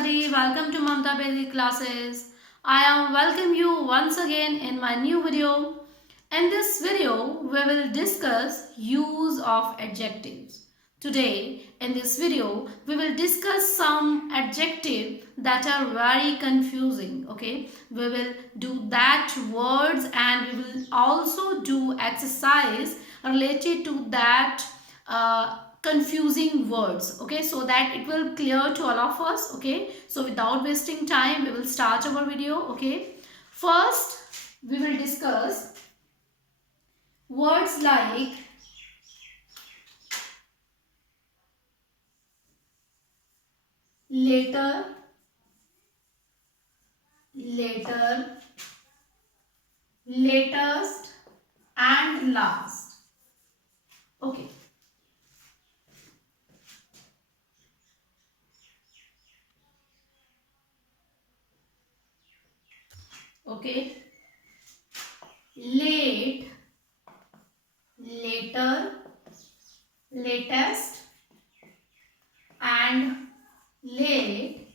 everybody, welcome to Mamta Basic Classes. I am welcome you once again in my new video. In this video, we will discuss use of adjectives. Today, in this video, we will discuss some adjectives that are very confusing. Okay, we will do that words and we will also do exercise related to that confusing words, okay, so that it will clear to all of us. Okay, so without wasting time, we will start our video. Okay, first we will discuss words like later, later, latest and last. Okay, okay, late, later, latest and late,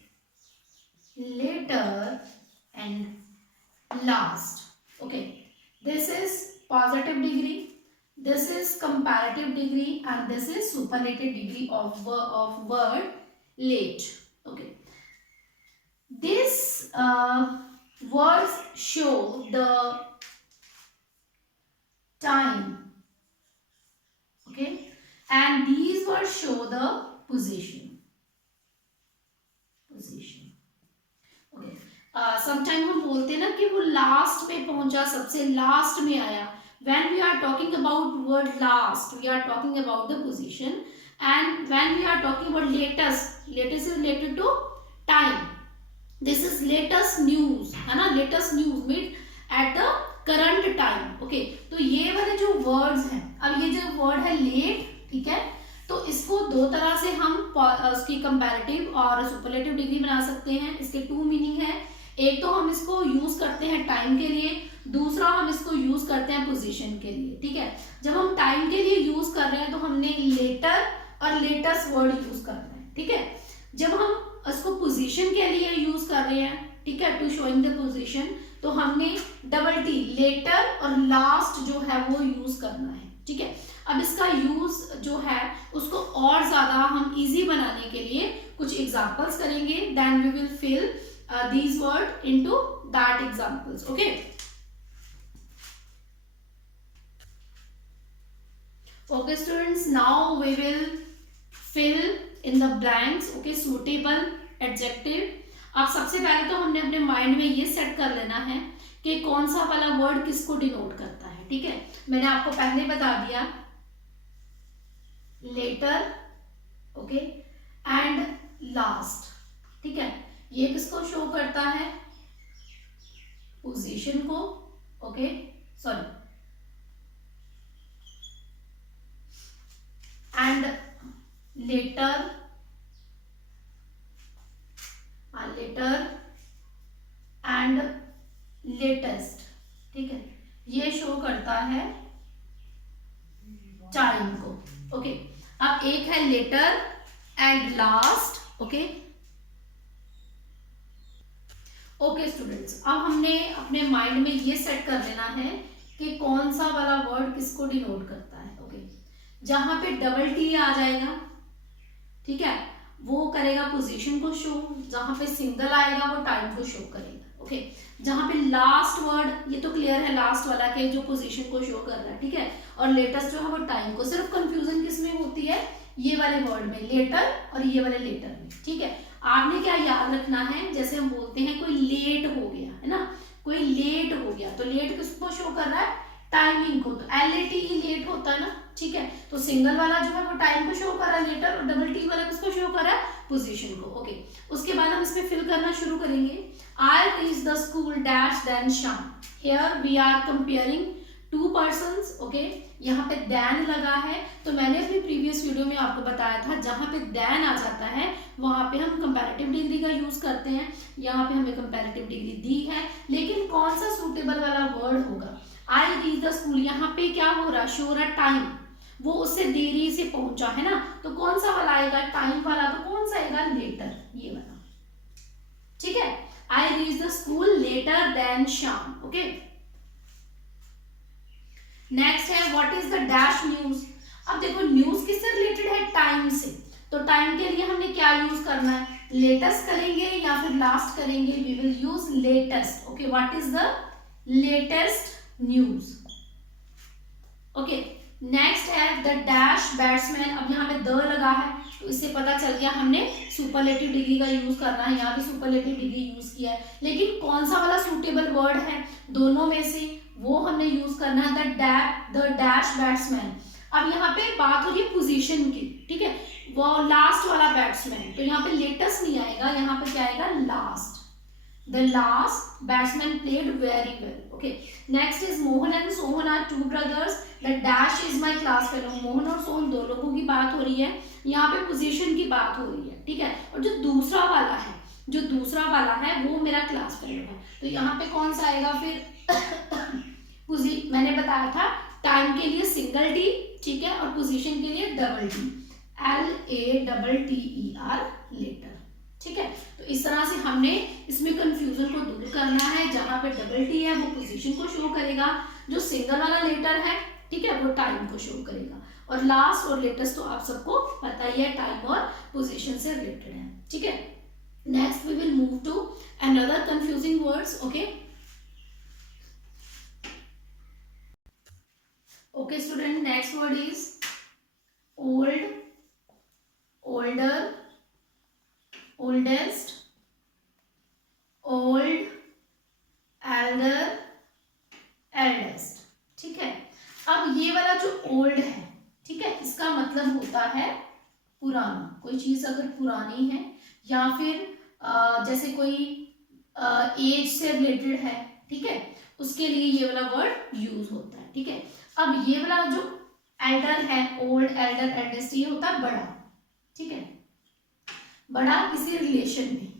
later and last. Okay, this is positive degree, this is comparative degree, and this is superlative degree of word late. Okay, this words show the time, okay, and these words show the position. Okay, sometime हम बोलते हैं ना कि वो last में पहुंचा, सबसे last में आया. When we are talking about word last, we are talking about the position, and when we are talking about latest, latest is related to time. This is latest news, है ना, latest news means at the current time. Okay, तो ये वाले जो words हैं, अब ये जो word है late, ठीक है, तो इसको दो तरह से हम उसकी कंपैरेटिव और सुपरलेटिव डिग्री बना सकते हैं. इसके टू मीनिंग है. एक तो हम इसको यूज करते हैं टाइम के लिए, दूसरा हम इसको यूज करते हैं पोजीशन के लिए. ठीक है, जब हम टाइम के लिए यूज कर रहे हैं तो हमने लेटर और लेटेस्ट वर्ड यूज करना है. ठीक है, जब हम इसको पोजीशन के लिए यूज कर रहे हैं, ठीक है, टू शोइंग द पोजीशन, तो हमने डबल टी लेटर और लास्ट जो है वो यूज करना है. ठीक है, अब इसका यूज जो है उसको और ज्यादा हम इजी बनाने के लिए कुछ एग्जांपल्स करेंगे. Then we will fill these word into that examples. Okay, okay students, now we will fill in the blanks. Okay, suitable adjective. अब सबसे पहले तो हमने अपने माइंड में ये सेट कर लेना है कि कौन सा वाला वर्ड किसको डिनोट करता है. ठीक है, मैंने आपको पहले बता दिया लेटर, ओके, एंड लास्ट. ठीक है, ये किसको शो करता है, पोजीशन को. Okay, sorry, and later, later and latest. ठीक है, ये शो करता है टाइम को. ओके, अब एक है later and last. Okay, okay students, अब हमने अपने माइंड में ये सेट कर लेना है कि कौन सा वाला वर्ड किसको डिनोट करता है. ओके, जहां पे डबल टी आ जाएगा, ठीक है, वो करेगा पोजीशन को शो. जहां पे सिंगल आएगा वो टाइम को शो करेगा. ओके, जहां पे लास्ट वर्ड, ये तो क्लियर है लास्ट वाला के जो पोजीशन को शो कर रहा है. ठीक है, और लेटेस्ट जो है वो टाइम को. सिर्फ कंफ्यूजन किस में होती है, ये वाले वर्ड में, लेटर और ये वाले लेटर में. ठीक है, आपने क्या याद रखना है, जैसे हम बोलते हैं कोई लेट हो गया है ना, कोई लेट हो गया, तो लेट किसको शो कर रहा है, टाइमिंग को. तो LAT ही लेट होता है ना. ठीक है, तो सिंगल वाला जो है वो टाइम को शो कर रहा है लेटर, और डबल टी वाला किसको शो कर रहा है, पोजीशन को. ओके, उसके बाद हम इसमें फिल करना शुरू करेंगे. I reach the school dash than Sham. Here we are comparing two persons. Okay, यहाँ पे देन लगा है, तो मैंने अपनी प्रीवियस वीडियो में आपको बताया था जहां पे देन आ जाता है वहां पे हम कंपैरेटिव डिग्री का यूज करते हैं. यहाँ पे हमें कंपैरेटिव डिग्री दी है, लेकिन कौन सा सूटेबल वाला वर्ड होगा. आई रीच द स्कूल, यहाँ पे क्या हो रहा है, शो रहा टाइम, वो उससे देरी से पहुंचा है ना, तो कौन सा वाला आएगा, टाइम वाला. तो कौन सा आएगा, लेटर, ये वाला. ठीक है, I reach the school later than शाम। ओके, नेक्स्ट है what is the dash news. अब देखो न्यूज किससे रिलेटेड है, टाइम से, तो टाइम के लिए हमने क्या यूज करना है, लेटेस्ट करेंगे या फिर लास्ट करेंगे, we will use latest. Okay, what is the latest news. Okay, next है द डैश बैट्समैन। अब यहाँ पे द लगा है तो इससे पता चल गया हमने सुपरलेटिव डिग्री का यूज करना है, यहाँ पे सुपरलेटिव डिग्री यूज किया है, लेकिन कौन सा वाला सूटेबल वर्ड है दोनों में से, वो हमने यूज करना है द डैश बैट्समैन। अब यहाँ पे बात हो रही है पोजीशन की, ठीक है, वो लास्ट वाला बैट्समैन, तो यहाँ पे लेटेस्ट नहीं आएगा, यहाँ पे क्या आएगा, last. The last batsman played very well. Okay. Next is Mohan and Sohan are two brothers. The dash is my class fellow. Mohan और सोहन दो लोगों की बात हो रही है, यहाँ पे पोजीशन की बात हो रही है, ठीक है। और जो दूसरा वाला है वो मेरा क्लास फेलो है, तो यहाँ पे कौन सा आएगा फिर मैंने बताया था टाइम के लिए सिंगल टी, ठीक है, और पोजीशन के लिए डबल टी, LATTER लेटर, ठीक है। तो इस तरह से हमने इसमें कंफ्यूजन को दूर करना है, जहां पे डबल टी है वो पोजीशन को शो करेगा, जो सिंगल वाला लेटर है, ठीक है, वो टाइम को शो करेगा, और लास्ट और लेटेस्ट तो आप सबको पता ही है टाइम और पोजीशन से रिलेटेड है, ठीक है। Next we will move to another confusing words. Okay, okay student, next word is old, older, oldest, old, elder, eldest, ठीक है। अब ये वाला जो ओल्ड है, ठीक है, इसका मतलब होता है पुराना, कोई चीज अगर पुरानी है या फिर जैसे कोई एज से रिलेटेड है, ठीक है, उसके लिए ये वाला वर्ड यूज होता है, ठीक है। अब ये वाला जो एल्डर है, ओल्ड, एल्डर, एल्डेस्ट, ये होता है बड़ा, ठीक है, बड़ा किसी रिलेशन में,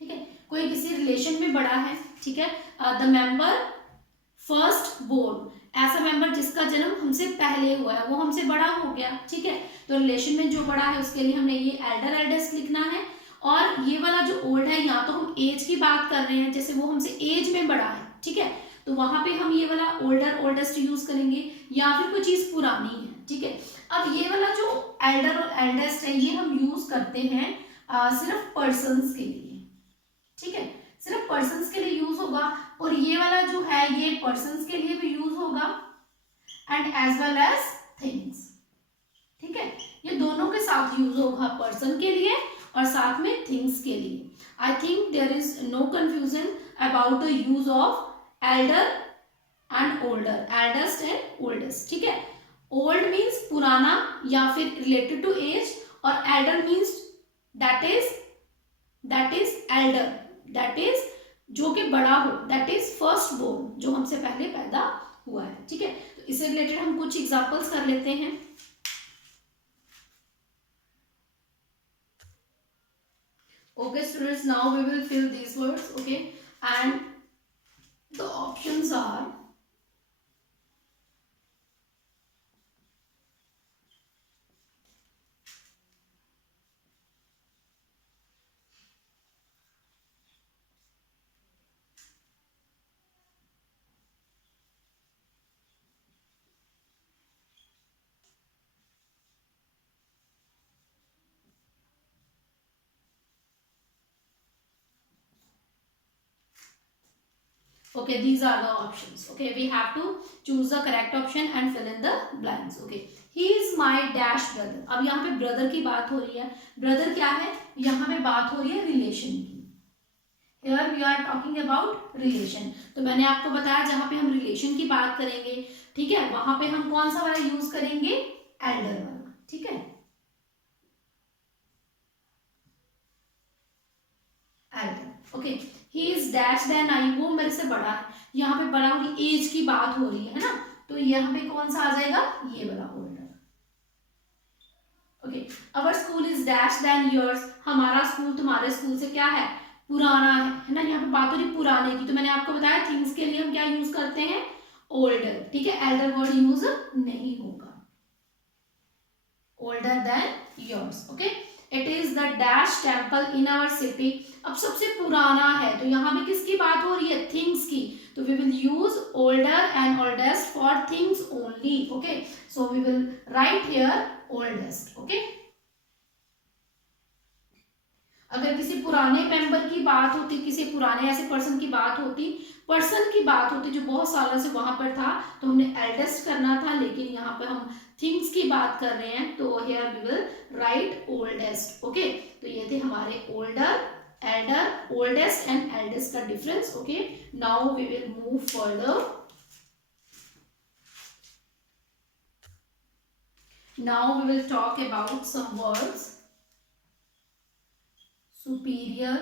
ठीक है, कोई किसी रिलेशन में बड़ा है, ठीक है। द मेंबर फर्स्ट बोर्न, ऐसा मेंबर जिसका जन्म हमसे पहले हुआ है, वो हमसे बड़ा हो गया, ठीक है, तो रिलेशन में जो बड़ा है उसके लिए हमने ये एल्डर, एल्डेस्ट लिखना है। और ये वाला जो ओल्ड है, यहाँ तो हम एज की बात कर रहे हैं, जैसे वो हमसे एज में बड़ा है, ठीक है, तो वहां पे हम ये वाला ओल्डर, ओल्डेस्ट यूज करेंगे, या फिर कोई चीज पुरानी है, ठीक है। अब ये वाला जो एल्डर और एल्डेस्ट है, ये हम यूज करते हैं सिर्फ पर्सन्स के लिए, ठीक है, सिर्फ पर्सन्स के लिए यूज होगा, और ये वाला जो है ये पर्सन्स के लिए भी यूज होगा and as well as things, ठीक है, ये दोनों के साथ यूज होगा, पर्सन के लिए और साथ में थिंग्स के लिए। I think there is no confusion about the use of elder and older, eldest and oldest, ठीक है। ओल्ड मीन्स पुराना या फिर रिलेटेड टू एज, और elder means that is elder, that is जो कि बड़ा हो, दैट इज फर्स्ट बोर्न, जो हमसे पहले पैदा हुआ है, ठीक है। तो इससे रिलेटेड हम कुछ एग्जांपल्स कर लेते हैं। Okay students, now we will fill these words, okay, and the options are okay, these are the options, okay, we have to choose the correct option and fill in the blanks। okay, he is my dash brother। अब यहाँ पे brother की बात हो रही है, brother क्या है, यहाँ पे बात हो रही है रिलेशन की, here we are talking about relation। तो मैंने आपको बताया जहां पे हम रिलेशन की बात करेंगे, ठीक है, वहां पे हम कौन सा वाला यूज करेंगे, एल्डर वाला, ठीक है, elder. Okay, he is dash than I, वो मेरे से बड़ा है, यहाँ पे बड़ा की एज की बात हो रही है ना, तो यहाँ पे कौन सा आ जाएगा, ये वाला older. Okay, our school is dash than yours, हमारा स्कूल तुम्हारे स्कूल से क्या है, पुराना है ना, यहाँ पे बात हो रही पुराने की, तो मैंने आपको बताया थिंग्स के लिए हम क्या यूज करते हैं, ओल्डर, ठीक है, एल्डर वर्ड यूज नहीं होगा, older than yours. Okay, it is the dash temple in our city. अब सबसे पुराना है तो यहाँ पे किसकी बात हो रही है, थिंग्स की, तो we will use older and oldest for things only. Okay, so we will write here oldest. Okay, अगर किसी पुराने मेंबर की बात होती, किसी पुराने ऐसे पर्सन की बात होती, जो बहुत सालों से वहां पर था, तो हमने एल्डेस्ट करना था, लेकिन यहाँ पर हम थिंग्स की बात कर रहे हैं तो here we will write oldest. Okay, तो ये थे हमारे older, elder, oldest and eldest का डिफरेंस। Okay, now we will move further. Now we will talk about some words. superior,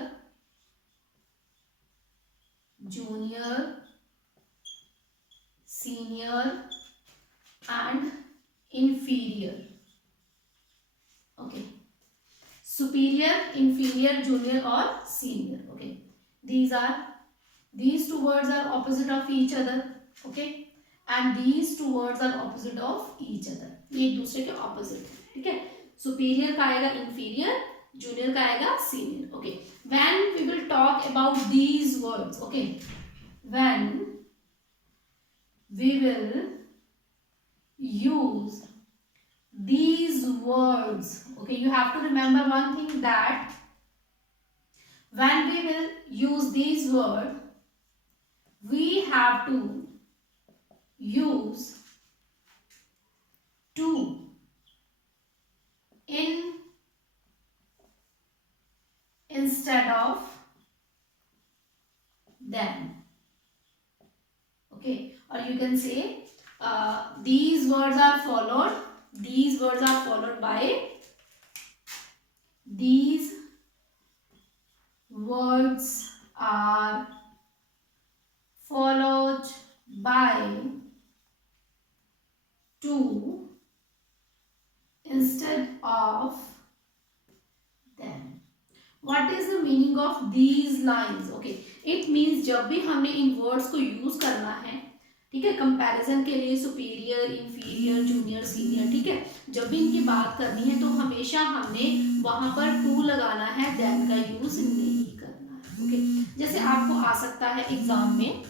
junior, senior and inferior. Okay, superior, inferior, junior or senior. Okay, these two words are opposite of each other. Okay, and these two words are opposite of each other. ये एक दूसरे के opposite है, ठीक है। superior का आएगा inferior, junior का आएगा senior। okay, when we will talk about these words, okay, when we will use these words, okay, you have to remember one thing, that when we will use these words, we have to use to instead of them। okay, or you can say these words are followed by these words are followed by to instead of them। What is the meaning of these lines? Okay, it means जब भी हमने इन words को use करना है, ठीक है, comparison के लिए सुपीरियर, इंफीरियर, जूनियर, सीनियर, ठीक है, जब भी इनकी बात करनी है तो हमेशा हमने वहां पर टू लगाना है, देन का यूज नहीं करना है। ओके, जैसे आपको आ सकता है एग्जाम में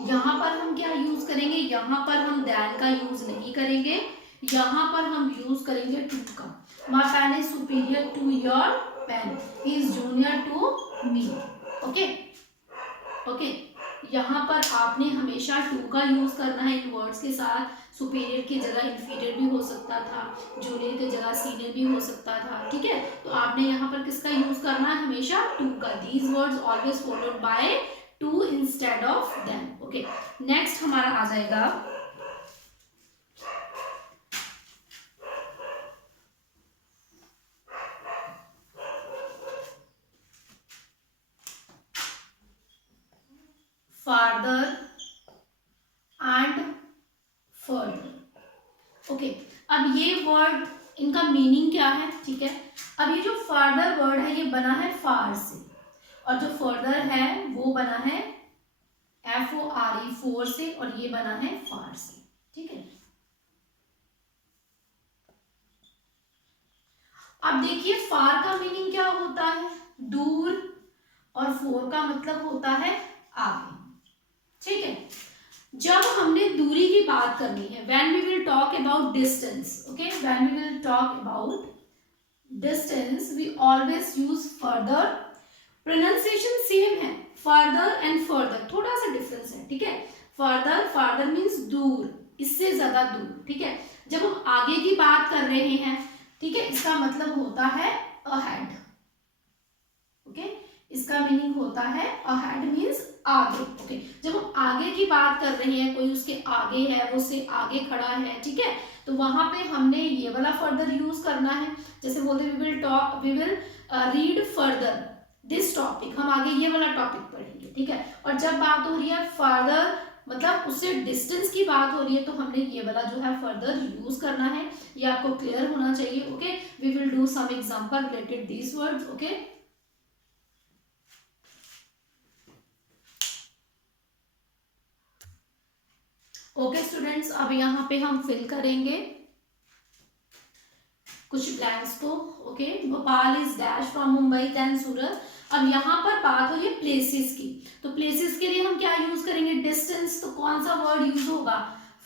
यहाँ पर हम क्या यूज करेंगे, यहाँ पर हम देन का यूज नहीं करेंगे, यहाँ पर हम यूज करेंगे टू का। My pen is superior to your pen, he is junior to me. Okay okay, यहाँ पर आपने हमेशा टू का यूज करना है इन वर्ड्स के साथ। सुपीरियर की जगह इंफीरियर भी हो सकता था, जूनियर की जगह सीनियर भी हो सकता था, ठीक है। तो आपने यहाँ पर किसका यूज करना है, हमेशा टू का। These words always followed by two instead of them. Okay, next हमारा आ जाएगा farther and further। ओके, अब ये वर्ड इनका मीनिंग क्या है, ठीक है। अब ये जो फर्दर वर्ड है ये बना है फार से, और जो फर्दर है वो बना है FORE, फोर से, और ये बना है फार से, ठीक है। अब देखिए फार का मीनिंग क्या होता है, दूर, और फोर का मतलब होता है आगे, ठीक है। जब हमने दूरी की बात करनी है, when we will talk about distance, okay, when we will talk about distance we always use farther. Pronunciation same है, फर्दर एंड फर्दर, थोड़ा सा डिफरेंस है, ठीक है। फर्दर मीन्स दूर, इससे ज्यादा दूर, ठीक है। जब हम आगे की बात कर रहे हैं, ठीक है, इसका मतलब होता है अहेड। ओके, इसका मीनिंग होता है अहेड मीन्स आगे। ओके, जब हम आगे की बात कर रहे हैं, कोई उसके आगे है, वो उससे आगे खड़ा है, ठीक है, तो वहां पे हमने ये वाला फर्दर यूज करना है। जैसे बोलते we will read further this topic, हम आगे ये वाला टॉपिक पढ़ेंगे, ठीक है। और जब बात हो रही है फर्दर, मतलब उससे डिस्टेंस की बात हो रही है, तो हमने ये वाला जो है फर्दर यूज करना है। ये आपको क्लियर होना चाहिए। Okay, we will do some example related these words. Okay, okay students, अब यहाँ पे हम फिल करेंगे कुछ ब्लैंक्स को। Okay, Bhopal is dash from Mumbai than Surat. अब यहाँ पर बात हो रही है प्लेसेस की, तो प्लेसेस के लिए हम क्या यूज करेंगे, डिस्टेंस। तो कौन सा वर्ड यूज होगा,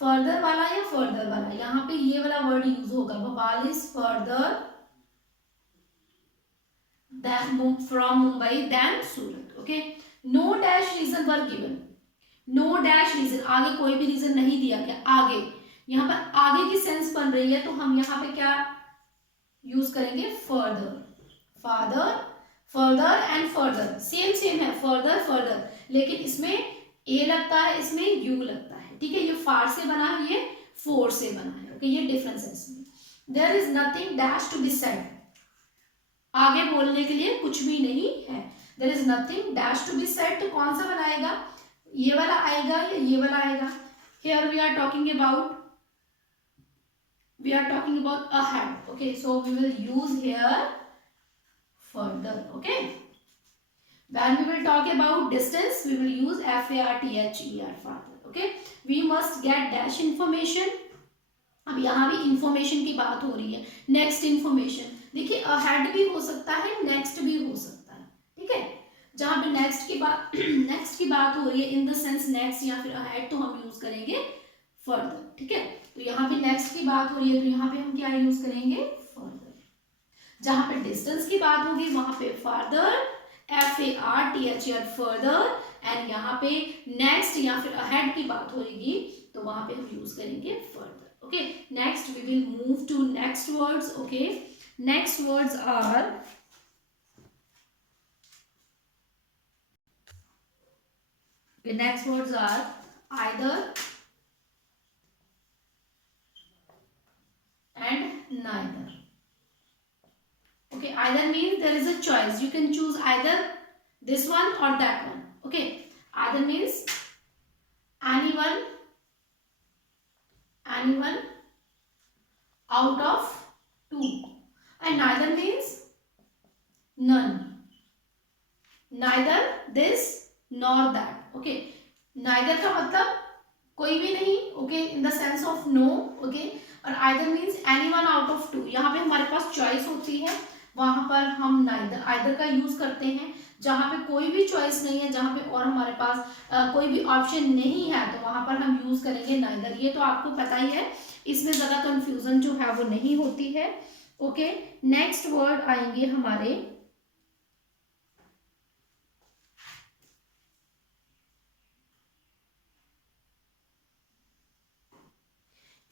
फर्दर वाला या फर्दर वाला, यहाँ पे ये वाला वर्ड यूज होगा, Bhopal is farther than from Mumbai than Surat. Okay, no dash reason were given, no dash reason, आगे कोई भी रीजन नहीं दिया गया। आगे, यहाँ पर आगे की सेंस बन रही है, तो हम यहाँ पे क्या यूज करेंगे, further. Father, further and further same same है, फर्दर फर्दर, लेकिन इसमें ए लगता है, इसमें यू लगता है, ठीक है। ये फार से बना है, ये फोर से बना है। ओके, ये डिफरेंस है इसमें। There is nothing dash to be said, आगे बोलने के लिए कुछ भी नहीं है। There is nothing dash to be said, तो कौन सा बनाएगा, ये वाला आएगा या ये वाला आएगा। Here we are talking about ahead. Okay, so we will use here further. Okay, when we will talk about distance, we will use FARTHER, farther. Okay, we must get dash information. अब यहाँ भी information की बात हो रही है, next information. देखिए, ahead भी हो सकता है, नेक्स्ट भी हो सकता है, ठीक है। जहां पे नेक्स्ट की बात हो रही है इन द सेंस नेक्स्ट या फिर अहेड, तो हम यूज करेंगे फर्दर, ठीक है। तो यहाँ पे नेक्स्ट की बात हो रही है, तो यहाँ पे हम क्या यूज करेंगे, फर्दर। जहां पे डिस्टेंस की बात होगी वहां पे फार्दर, FARTHER, फर्दर। एंड यहाँ पे नेक्स्ट या फिर अहेड की बात होगी, तो वहां पे हम यूज करेंगे further. Okay, next we will move to next words. Okay, next words are, next words are either and neither. Okay, either means there is a choice, you can choose either this one or that one. Okay, either means anyone out of two, and neither means none, neither this nor that. Okay, neither का मतलब कोई भी नहीं, okay, in the sense of no. Okay, और either means anyone out of two, यहाँ पे हमारे पास choice होती है, वहां पर हम either का यूज करते हैं। जहां पे कोई भी चॉइस नहीं है, जहां पे और हमारे पास कोई भी ऑप्शन नहीं है, तो वहां पर हम यूज करेंगे neither। ये तो आपको पता ही है, इसमें ज्यादा कंफ्यूजन जो है वो नहीं होती है। ओके, नेक्स्ट वर्ड आएंगे हमारे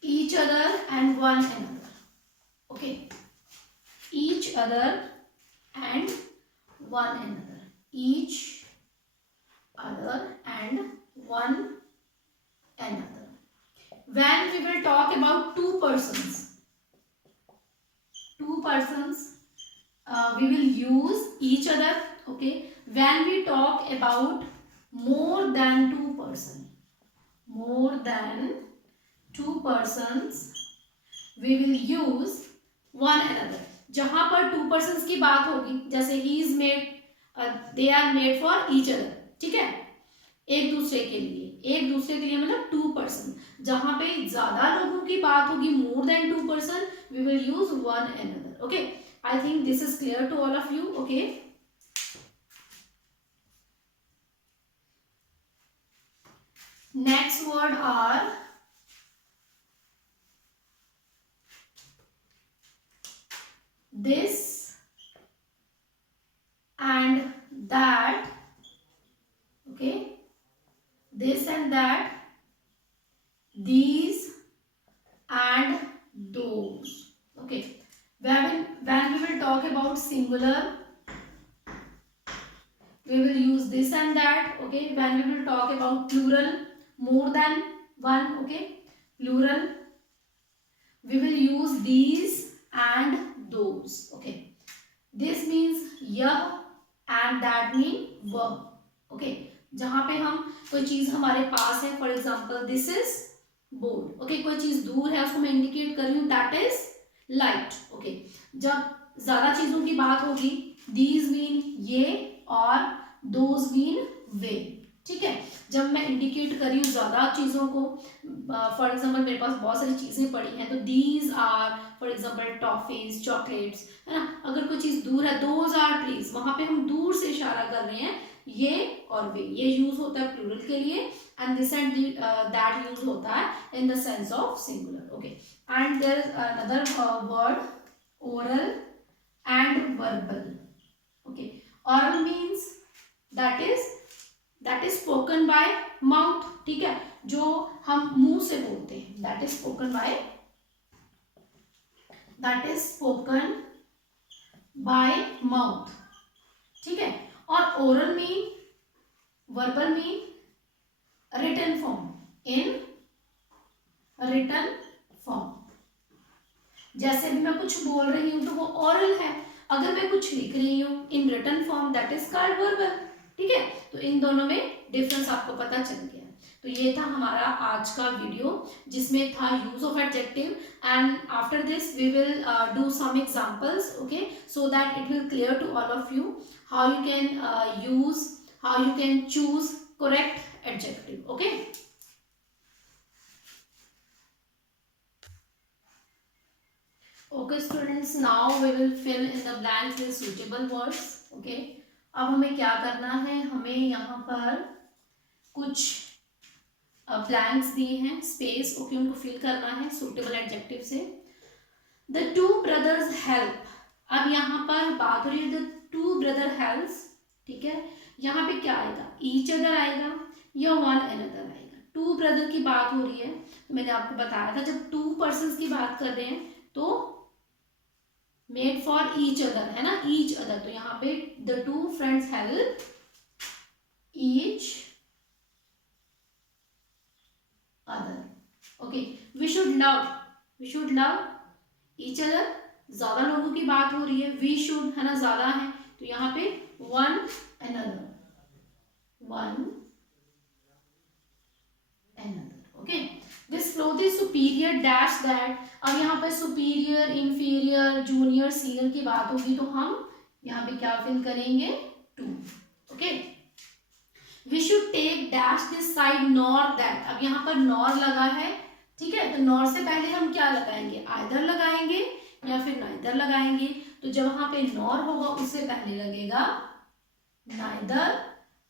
each other and one another. Okay, each other and one another, each other and one another. When we will talk about two persons, we will use each other. Okay, when we talk about more than two persons, we will use one another. जहां पर to persons की बात होगी, जैसे he is made, they are made for each other, ठीक है, एक दूसरे के लिए मतलब टू पर्सन। जहां पे ज्यादा लोगों की बात होगी, more than two person, we will use one another. Okay, I think this is clear to all of you. Okay, next word are this and that. Okay, this and that, these and those. Okay, when we will talk about singular, we will use this and that. Okay, when we will talk about plural, more than one, okay, plural, we will use these and those. Okay, this means यह and that mean वह. okay, जहां पे हम कोई चीज हमारे पास है, for example this is board. Okay, कोई चीज दूर है उसको मैं इंडिकेट कर रही हूँ, दैट इज लाइट. ओके, जब ज्यादा चीजों की बात होगी, दीज मीन ये और दोज मीन वे. ठीक है, जब मैं इंडिकेट कर रही हूँ ज्यादा चीजों को, फॉर एग्जाम्पल मेरे पास बहुत सारी चीजें पड़ी हैं, तो these are for example toffees, chocolates, है ना. अगर कोई चीज दूर है, दोज आर ट्रीज, वहां पे हम दूर से इशारा कर रहे हैं, ये और वे. ये यूज होता है प्लूरल के लिए, and this and that use होता है in the sense of singular. Okay, and there is another word, oral and verbal. Okay, oral means that is spoken by mouth. ठीक है, जो हम मुंह से बोलते हैं, that is spoken by mouth. ठीक है, और oral mean, verbal mean written form, in written form. जैसे भी मैं कुछ बोल रही हूं तो वो ओरल है, अगर मैं कुछ लिख रही हूं in written form, that is called verbal. ठीक है, तो इन दोनों में डिफरेंस आपको पता चल गया. तो ये था हमारा आज का वीडियो, जिसमें था use of adjective, and after this we will do some examples. Okay, so that it will clear to all of you how you can use, how you can choose correct adjective. Okay, students, now we will fill in the blanks with suitable words. Okay, अब हमें क्या करना है, हमें यहाँ पर कुछ blanks दिए हैं, स्पेस. ओके, उनको फिल करना है सुटेबल एडजेक्टिव से. The two brothers help. अब यहाँ पर बात हो रही है द टू ब्रदर हेल्प्स. ठीक है, यहाँ पे क्या आएगा, ईच अदर आएगा या वन अनदर आएगा. टू ब्रदर की बात हो रही है, तो मैंने आपको बताया था जब टू पर्सन्स की बात कर रहे हैं तो मेड फॉर ईच अदर है ना, ईच अदर. तो यहाँ पे the two friends help each other. Okay, we should love each other. ज्यादा लोगों की बात हो रही है, वी शुड है ना, ज्यादा है, तो यहाँ पे one another. Okay, this cloth is superior dash that. अब यहाँ पे सुपीरियर, इंफीरियर, जूनियर, सीनियर की बात होगी तो हम यहाँ पे क्या फिल करेंगे, to. Okay, we should take dash this side nor that. अब यहाँ पर नॉर लगा है. ठीक है, तो नॉर से पहले हम क्या लगाएंगे, आइदर लगाएंगे या फिर नाइदर लगाएंगे. तो जब वहां पे नॉर होगा उससे पहले लगेगा नाइदर.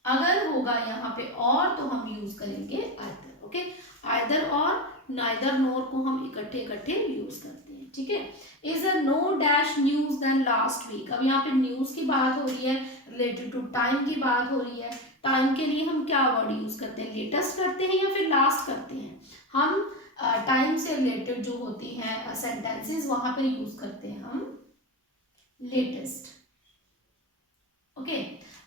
अगर होगा यहाँ पे और तो हम यूज करेंगे आइदर. ओके, आइदर और नाइदर, नॉर को हम इकट्ठे यूज करते हैं. ठीक है, is a no dash news than last week. अब यहाँ पे न्यूज की बात हो रही है, रिलेटेड टू टाइम की बात हो रही है. टाइम के लिए हम क्या वर्ड यूज करते हैं, लेटेस्ट करते हैं या फिर लास्ट करते हैं. हम टाइम से रिलेटेड जो होती हैं सेंटेंसेस, वहां पर यूज करते हैं हम latest. Okay,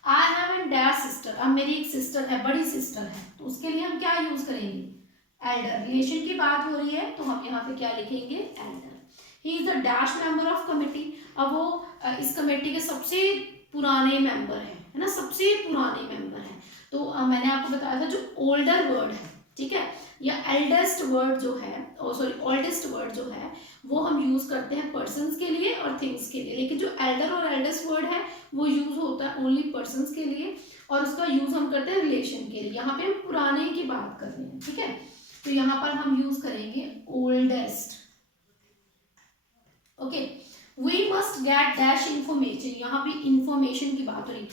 I have an dash sister. अब मेरी एक सिस्टर है, बड़ी सिस्टर है, तो उसके लिए हम क्या यूज करेंगे, एल्डर. रिलेशन की बात हो रही है तो हम यहाँ पे क्या लिखेंगे, Elder. He is the dash member of committee. अब वो इस कमेटी के सबसे पुराने मेंबर हैं, है ना, सबसे पुराने मेंबर हैं. तो मैंने आपको बताया था जो ओल्डर वर्ड है, ठीक है, या एल्डेस्ट वर्ड जो है, ओल्डेस्ट वर्ड जो है, वो हम यूज करते हैं पर्सन्स के लिए और थिंग्स के लिए. लेकिन जो एल्डर और एल्डेस्ट वर्ड है वो यूज होता है ओनली पर्सन्स के लिए, और उसका यूज हम करते हैं रिलेशन के लिए. यहाँ पे हम पुराने की बात कर रहे हैं. ठीक है, तो यहाँ पर हम यूज करेंगे oldest. Okay, we must get dash information. यहाँ पे इंफॉर्मेशन की बात हो रही,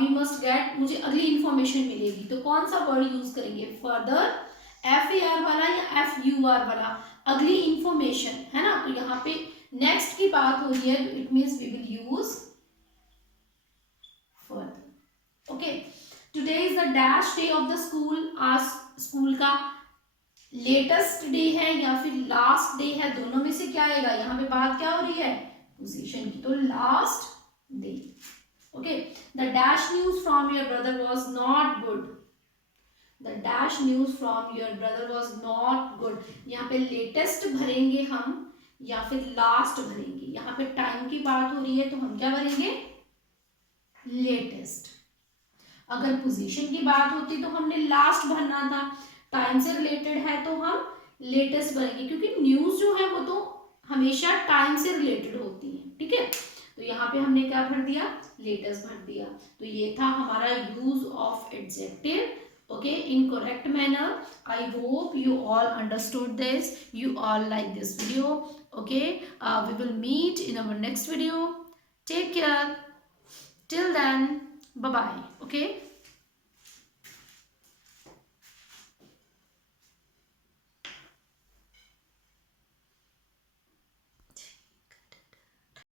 वी मस्ट गेट, मुझे अगली इंफॉर्मेशन मिलेगी, तो कौन सा वर्ड यूज करेंगे, फर्दर, FAR वाला या FUR वाला, अगली इंफॉर्मेशन, है ना. तो यहाँ पे नेक्स्ट की बात हो रही है, it means we will use further. Okay, today is the dash day of the school. आज स्कूल का लेटेस्ट डे है या फिर लास्ट डे है, दोनों में से क्या आएगा. यहाँ पे बात क्या हो रही है, पोजीशन की, तो last day. Okay, the dash news from your brother was not good, the dash news from your brother was not good. यहाँ पे लेटेस्ट भरेंगे हम या फिर लास्ट भरेंगे, यहाँ पे टाइम की बात हो रही है तो हम क्या भरेंगे, लेटेस्ट। अगर पोजीशन की बात होती तो हमने लास्ट भरना था, टाइम से रिलेटेड है तो हम लेटेस्ट भरेंगे, क्योंकि न्यूज जो है वो तो हमेशा टाइम से रिलेटेड होती है, ठीक है। तो यहाँ पे हमने क्या भर दिया, लेटेस्ट भर दिया। तो ये था हमारा use of adjective, okay, in correct manner. I hope you all understood this, you all like this video, okay. We will meet in our next video. Take care till then, bye bye, okay.